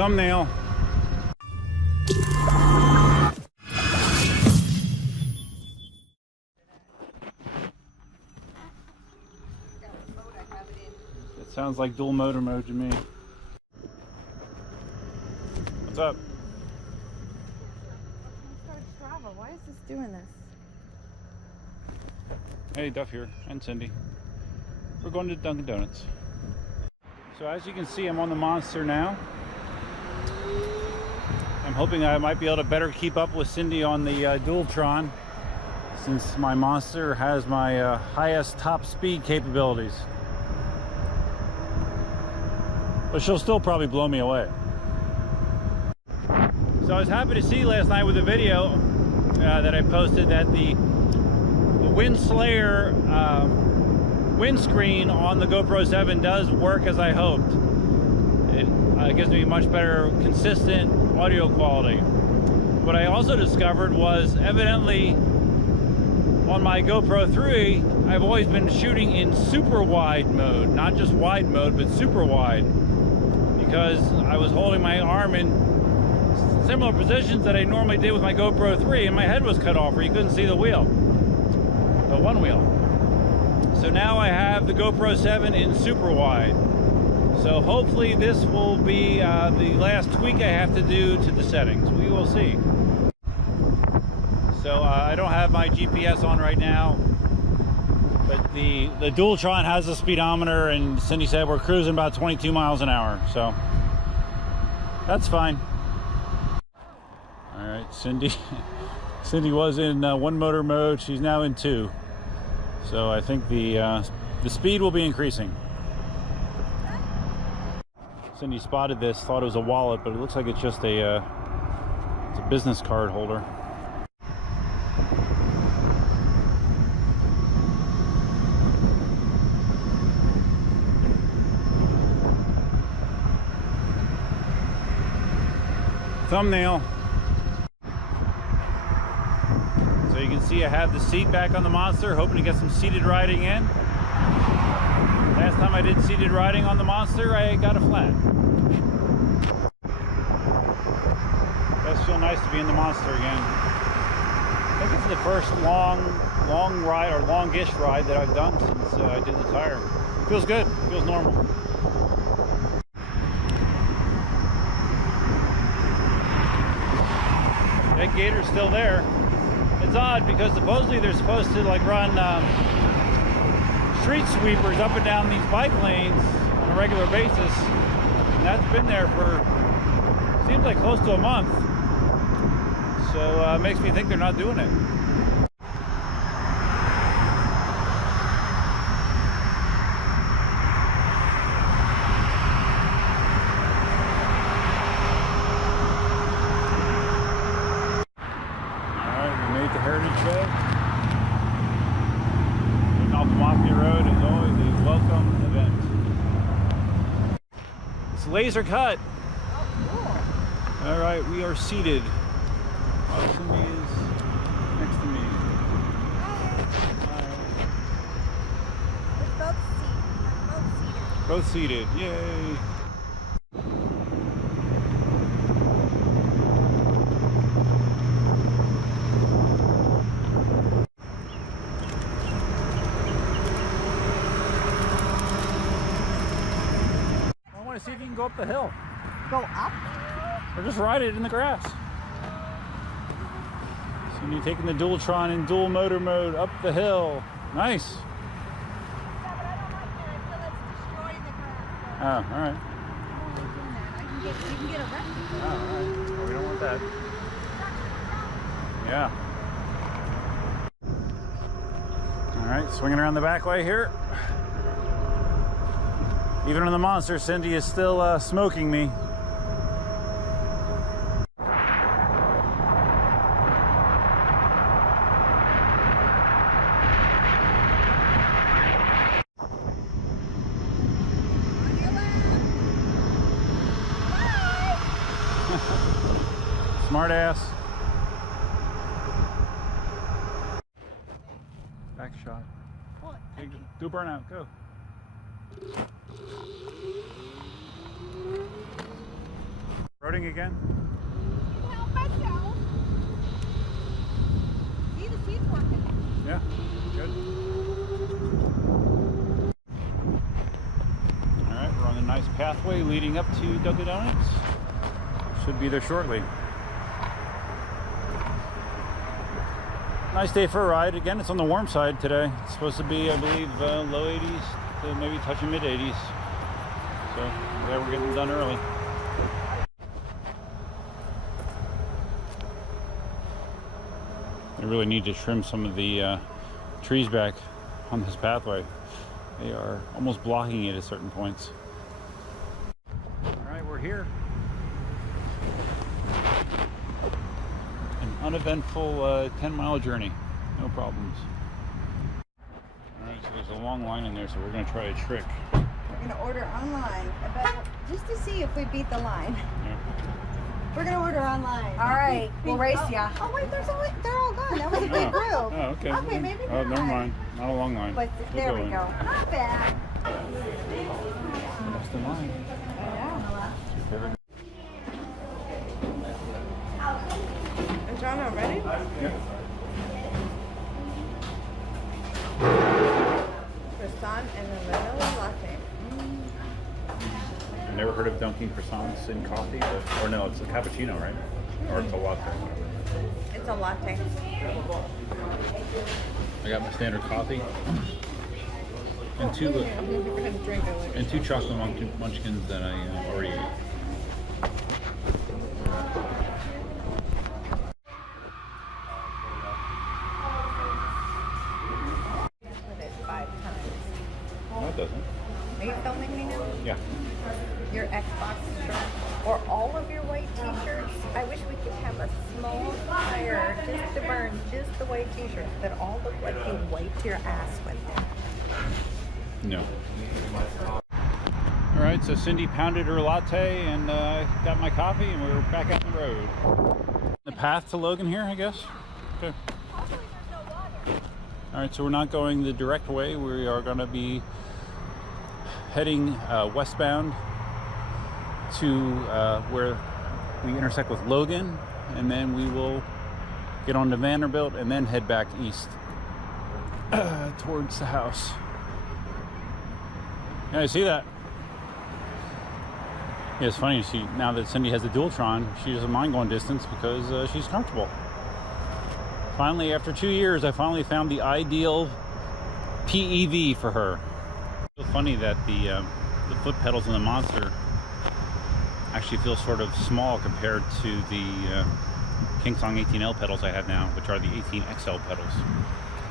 Thumbnail. It sounds like dual motor mode to me. What's up? Why is this doing this? Hey, Duff here, and Cindy. We're going to Dunkin' Donuts. So as you can see, I'm on the Monster now. I'm hoping I might be able to better keep up with Cindy on the Dualtron, since my Monster has my highest top speed capabilities. But she'll still probably blow me away. So I was happy to see last night with the video that I posted that the Wind Slayer windscreen on the GoPro 7 does work as I hoped. It gives me much better consistent audio quality. What I also discovered was evidently on my GoPro 3 I've always been shooting in super wide mode, not just wide mode but super wide, because I was holding my arm in similar positions that I normally did with my GoPro 3 and my head was cut off where you couldn't see the wheel, the one wheel. So now I have the GoPro 7 in super wide. So hopefully this will be the last tweak I have to do to the settings. We will see. So I don't have my GPS on right now, but the Dualtron has a speedometer and Cindy said we're cruising about 22 miles an hour. So that's fine. All right, Cindy. Cindy was in one motor mode. She's now in two. So I think the speed will be increasing. Cindy spotted this, thought it was a wallet, but it looks like it's just it's a business card holder. Thumbnail. So you can see I have the seat back on the Monster, hoping to get some seated riding in. Last time I did seated riding on the Monster, I got a flat. Does feel nice to be in the Monster again. I think it's the first long ride or longish ride that I've done since I did the tire. Feels good, feels normal. That gator's still there. It's odd because supposedly they're supposed to like run street sweepers up and down these bike lanes on a regular basis, and that's been there for seems like close to a month. So it makes me think they're not doing it. Laser cut. Oh, cool. All right, we are seated. Cindy is next to me. We're Both seated. Yay. See if you can go up the hill. Go up? Or just ride it in the grass. So you're taking the Dualtron in dual motor mode up the hill. Nice. Yeah, but I don't like that. I feel it's destroying the grass. Oh, all right. You can get arrested. Oh, all right. Well, we don't want that. Yeah. All right, swinging around the back way here. Even on the Monster, Cindy is still smoking me. Smart ass. Back shot. Do a burnout, go. Roading again? Can help myself. See, the seat's working. Yeah, good. Alright, we're on a nice pathway leading up to Dunkin' Donuts. Should be there shortly. Nice day for a ride. Again, it's on the warm side today. It's supposed to be, I believe, low 80s to maybe touching mid 80s. So, yeah, we're getting done early. I really need to trim some of the trees back on this pathway. They are almost blocking it at certain points. All right, we're here. An uneventful 10-mile journey, no problems. All right, so there's a long line in there, so we're gonna try a trick. We're gonna order online, but just to see if we beat the line. Yeah. We're gonna order online. All right, we'll race ya. Oh wait, they're all gone. That was a big group. Oh, okay. Okay, maybe Oh, not. never mind. Not a long line. But there we go. Not bad. That's the line. Yeah. And John, I'm ready? Yeah. Croissant and a vanilla latte. I've never heard of dunking croissants in coffee, but, or no, it's a cappuccino, right? Or it's a latte. It's a latte. I got my standard coffee and two I'm gonna drink it later. and two chocolate munchkins that I already ate. Put it 5 times. No, it doesn't. Are you filming me now? Yeah. Your Xbox shirt or all of your white t-shirts. I wish we could have a small fire just to burn just the white t-shirts that all look like you wiped your ass with them. No. All right, so Cindy pounded her latte and got my coffee, and we're back out the road. The path to Logan here, I guess. Okay. All right, so we're not going the direct way. We are going to be heading westbound to where we intersect with Logan, and then we will get on to Vanderbilt and then head back east towards the house. Yeah, I see that. Yeah, it's funny. Now that Cindy has the Dualtron, she doesn't mind going distance because she's comfortable. Finally, after 2 years, I finally found the ideal PEV for her. It's so funny that the foot pedals in the Monster actually feel sort of small compared to the KingSong 18L pedals I have now, which are the 18XL pedals.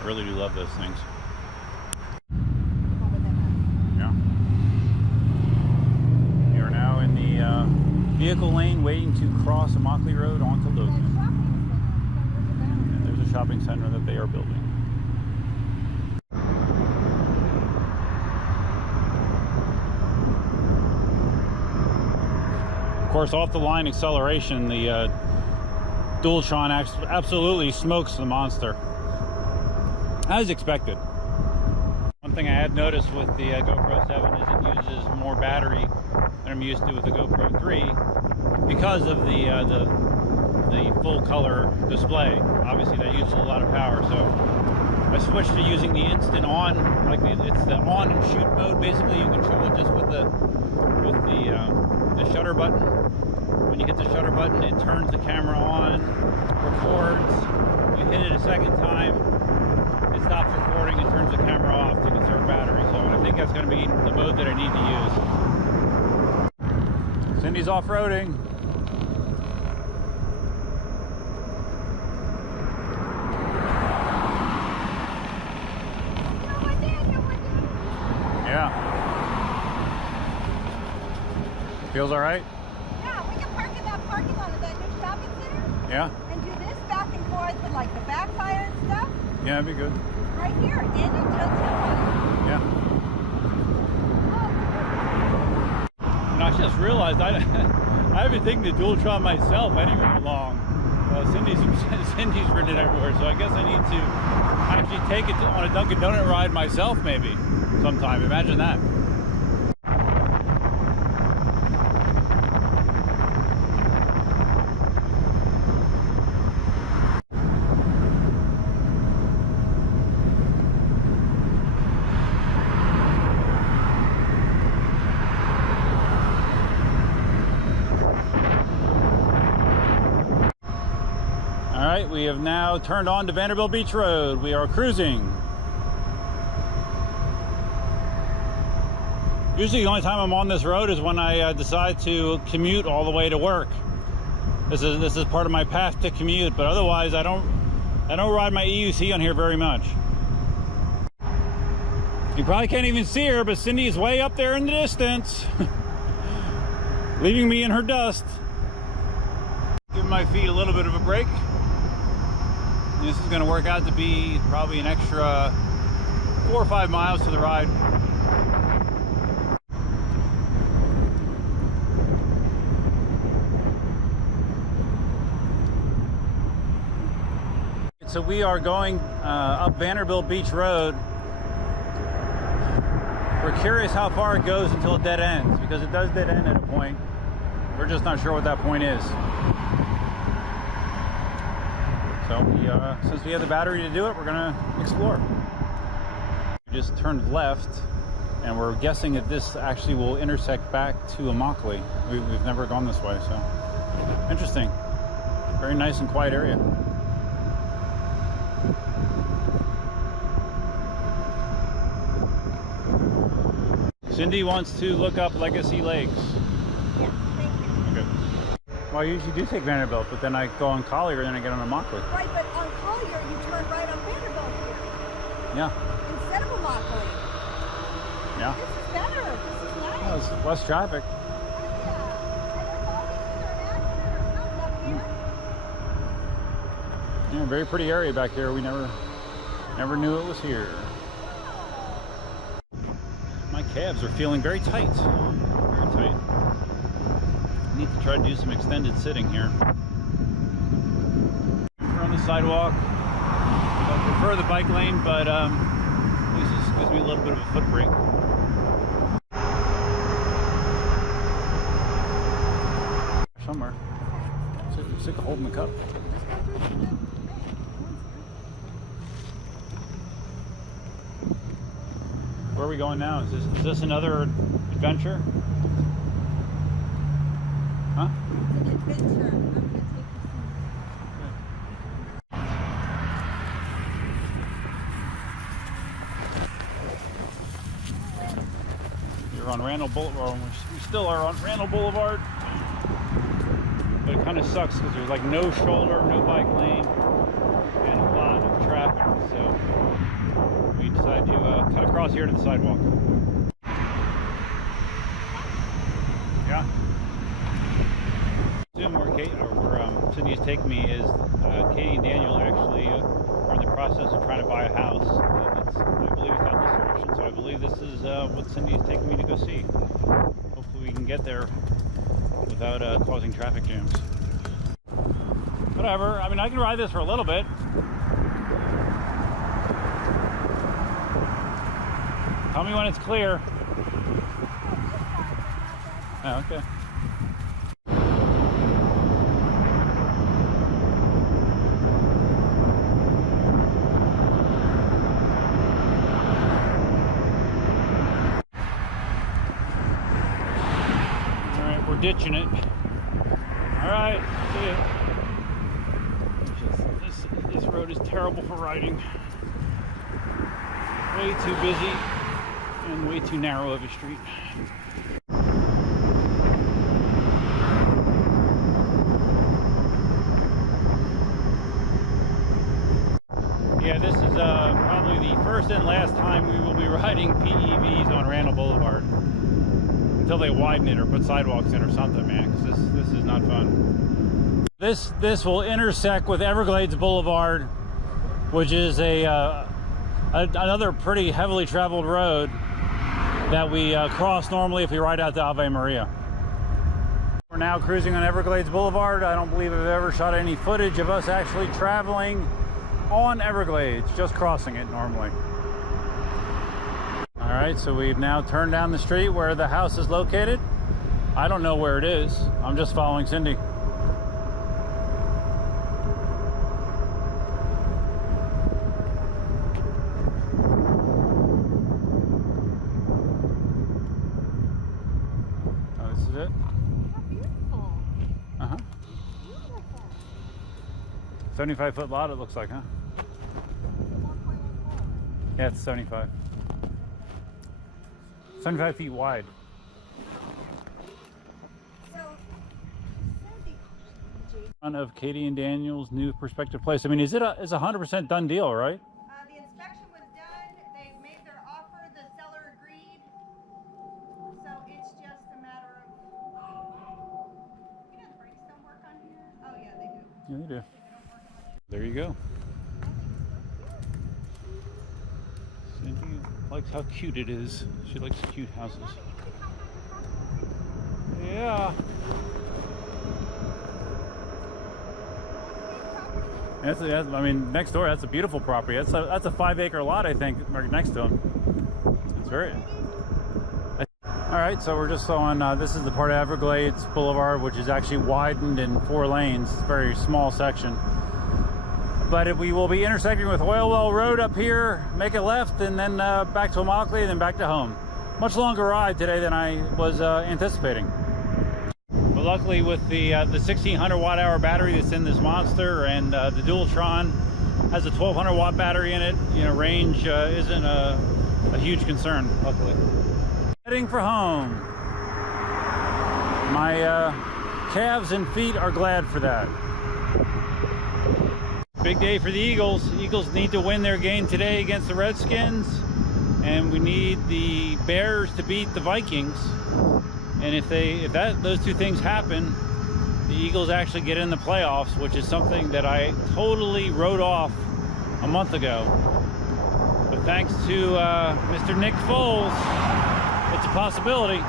I really do love those things. Yeah. We are now in the vehicle lane waiting to cross Immokalee Road onto Logan. And there's a shopping center that they are building. Of course, off the line acceleration, the Dualtron absolutely smokes the Monster, as expected. One thing I had noticed with the GoPro 7 is it uses more battery than I'm used to with the GoPro 3 because of the full color display. Obviously, that uses a lot of power, so I switched to using the instant on, like it's the on and shoot mode. Basically, you control it just with the shutter button. When you hit the shutter button, it turns the camera on, records. You hit it a second time, it stops recording and turns the camera off to conserve battery. So I think that's going to be the mode that I need to use. Cindy's off-roading. Yeah. Feels all right? Yeah, we can park in that parking lot of that new shopping center. Yeah? And do this back and forth with like the backfire and stuff. Yeah, it'd be good. Right here. Daniel just Yeah. And I just realized I haven't taken the Dualtron myself anywhere long. Cindy's ridden it everywhere, so I guess I need to actually take it on a Dunkin' Donut ride myself maybe sometime. Imagine that. we have now turned on to Vanderbilt Beach Road. We are cruising. Usually the only time I'm on this road is when I decide to commute all the way to work. This is part of my path to commute, but otherwise I don't ride my EUC on here very much. You probably can't even see her, but Cindy is way up there in the distance, leaving me in her dust. Giving my feet a little bit of a break. This is going to work out to be probably an extra 4 or 5 miles to the ride. So we are going up Vanderbilt Beach Road. We're curious how far it goes until it dead ends, because it does dead end at a point. We're just not sure what that point is. So since we have the battery to do it, we're gonna explore. We just turned left, and we're guessing that this actually will intersect back to Immokalee. We've never gone this way, so interesting. Very nice and quiet area. Cindy wants to look up Legacy Lakes. Yeah, thank you. Okay. Well, I usually do take Vanderbilt, but then I go on Collier and then I get on Immokalee. Right, but on Collier, you turn right on Vanderbilt here. Yeah. Instead of Immokalee. Yeah. This is better. This is nice. Well, it's less traffic. Yeah, very pretty area back here. We never knew it was here. My calves are feeling very tight. Very tight. Need to try to do some extended sitting here. We're on the sidewalk. I prefer the bike lane, but at least this gives me a little bit of a foot brake. Somewhere. I'm sick of holding the cup. Where are we going now? Is this another adventure? Huh? It's an adventure. I'm going to take you You're on Randall Boulevard. We still are on Randall Boulevard. But it kind of sucks because there's like no shoulder, no bike lane, and a lot of traffic. So we decided to cut across here to the sidewalk. Yeah. Assume where Cindy's taking me is Katie and Daniel actually are in the process of trying to buy a house. And I believe it's got this direction, so I believe this is what Cindy's taking me to go see. Hopefully we can get there without causing traffic jams. Whatever. I mean, I can ride this for a little bit. Tell me when it's clear. Oh, okay. All right, we're ditching it. All right, see ya. This road is terrible for riding. Way too busy. And way too narrow of a street. Yeah, this is probably the first and last time we will be riding PEVs on Randall Boulevard until they widen it or put sidewalks in or something, man. Because this is not fun. This will intersect with Everglades Boulevard, which is another pretty heavily traveled road that we cross normally if we ride out to Ave Maria. We're now cruising on Everglades Boulevard. I don't believe I've ever shot any footage of us actually traveling on Everglades, just crossing it normally. All right, so we've now turned down the street where the house is located. I don't know where it is. I'm just following Cindy. 75-foot lot, it looks like, huh? Yeah, it's 75. 75 feet wide. Front of Katie and Daniel's new prospective place. I mean, is it it's 100% done deal, right? The inspection was done. They made their offer. The seller agreed. So it's just a matter of, you know, the brakes don't work on here. Oh yeah, they do. Yeah, they do. There you go. Cindy likes how cute it is. She likes cute houses. Yeah. That's I mean, next door, that's a beautiful property. That's a 5-acre lot, I think, right next to him. It's very. All right, so we're just on. This is the part of Everglades Boulevard, which is actually widened in 4 lanes. It's a very small section. But we will be intersecting with Oil Well Road up here, make a left, and then back to Immokalee, and then back to home. Much longer ride today than I was anticipating. But luckily, with the 1600 watt-hour battery that's in this Monster, and the Dualtron has a 1200 watt battery in it, you know, range isn't a huge concern, luckily. Heading for home. My calves and feet are glad for that. Big day for the Eagles. The Eagles need to win their game today against the Redskins, and we need the Bears to beat the Vikings. And if those two things happen, the Eagles actually get in the playoffs, which is something that I totally wrote off a month ago. But thanks to Mr. Nick Foles, it's a possibility.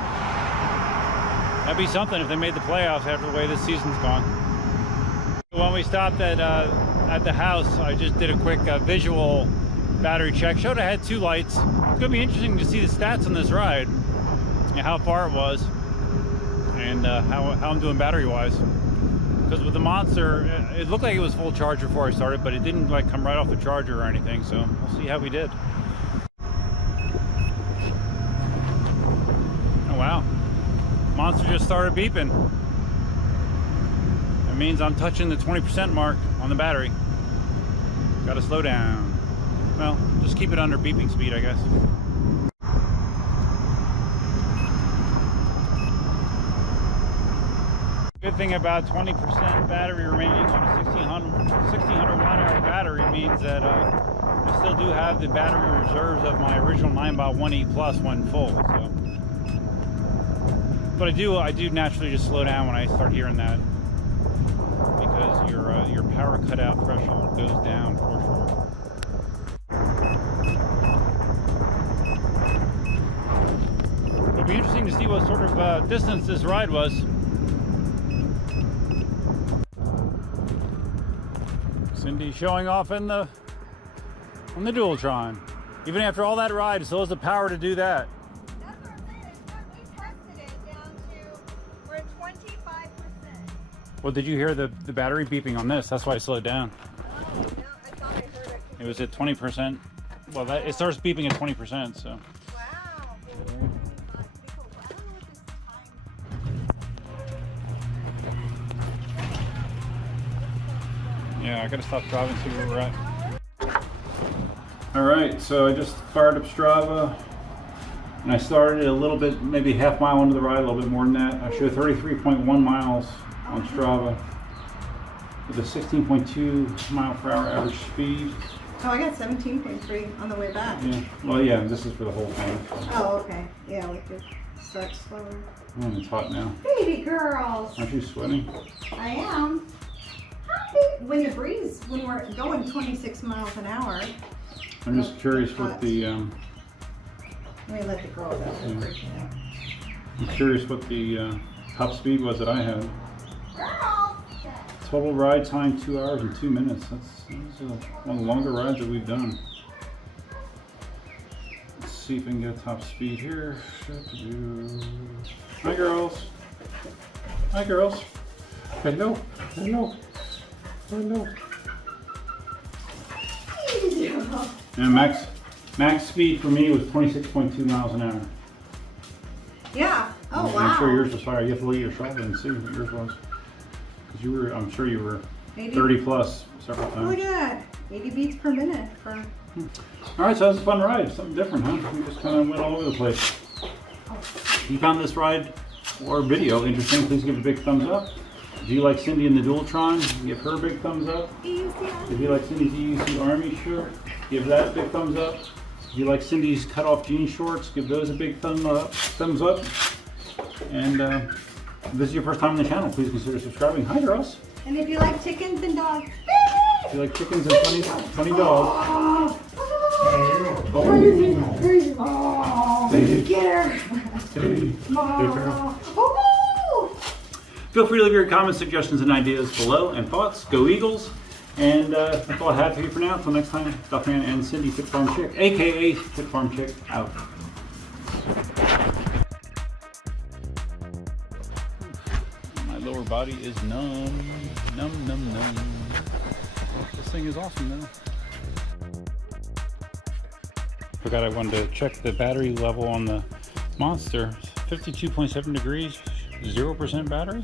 That'd be something if they made the playoffs after the way this season's gone. When we stopped at the house, I just did a quick visual battery check. Showed I had 2 lights. It's gonna be interesting to see the stats on this ride, and how far it was, and how I'm doing battery wise. Because with the Monster, it looked like it was full charge before I started, but it didn't like come right off the charger or anything. So we'll see how we did. Oh wow, Monster just started beeping. That means I'm touching the 20% mark on the battery. Gotta slow down. Well, just keep it under beeping speed, I guess. Good thing about 20% battery remaining on a 1600 watt-hour battery means that I still do have the battery reserves of my original Ninebot 1E Plus when full. So, but I do naturally just slow down when I start hearing that, because your power cutout threshold goes down for sure. It'll be interesting to see what sort of distance this ride was. Cindy showing off on the Dualtron. Even after all that ride, it still has the power to do that. That's what I'm saying. We tested it down to, we're at 25%. Well, did you hear the battery beeping on this? That's why I slowed down. Oh, no, I thought I heard it. It was at 20%. Well, it starts beeping at 20%, so. Wow. Yeah, I gotta stop driving and see where we're at. Alright, so I just fired up Strava, and I started a little bit, maybe half mile into the ride, a little bit more than that. I showed 33.1 miles on Strava with a 16.2 mile per hour average speed. Oh, I got 17.3 on the way back. Yeah, well, yeah, this is for the whole thing. Oh, okay. Yeah, we could start slower. Oh, it's hot now. Baby girls. Aren't you sweating? I am. When we're going 26 miles an hour. I'm just curious what the Let me let the girl go. I'm curious what the top speed was that I had. Girl. Total ride time 2 hours and 2 minutes. That's one of the longer rides that we've done. Let's see if we can get top speed here. Hi girls. Hi girls. Hello. Hello. Hello. And max speed for me was 26.2 miles an hour. Yeah. Oh, wow. I'm sure yours was higher. You have to look at your shoulder and see what yours was. Because I'm sure you were 30 plus several times. Look at that. 80 beats per minute. All right, so that was a fun ride. Something different, huh? We just kind of went all over the place. If you found this ride or video interesting, please give it a big thumbs up. If you like Cindy in the Dualtron, give her a big thumbs up. If you like Cindy's EUC Army shirt, give that a big thumbs up. If you like Cindy's cut-off jean shorts, give those a big thumbs up. And if this is your first time on the channel, please consider subscribing. Hi, girls. And if you like chickens and dogs. If you like chickens and funny dogs. Get her. Feel free to leave your comments, suggestions, and ideas below, and thoughts. Go Eagles! And that's all I have for you for now. Until next time, Duffman and Cindy, Fit Farm Chick, aka Fit Farm Chick, out. My lower body is numb. Numb. This thing is awesome though. Forgot I wanted to check the battery level on the Monster. 52.7 degrees, 0% battery?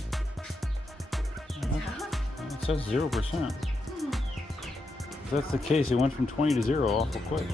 It says 0%. If that's the case, it went from 20 to 0 awful quick.